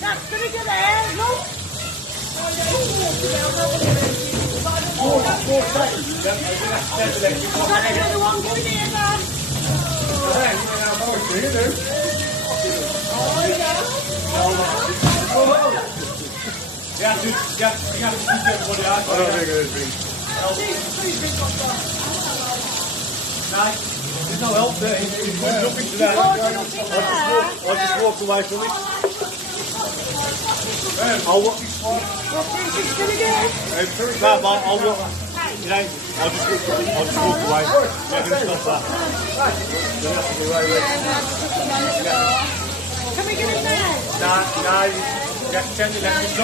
That's gonna get there, look! There's no help there. He's jumping to that. I'll just walk away from it. I'll walk this far. No, but I'll walk. You know, I'll just walk away. Yeah, gonna stop that. Can we get in there? No, you have to turn the left.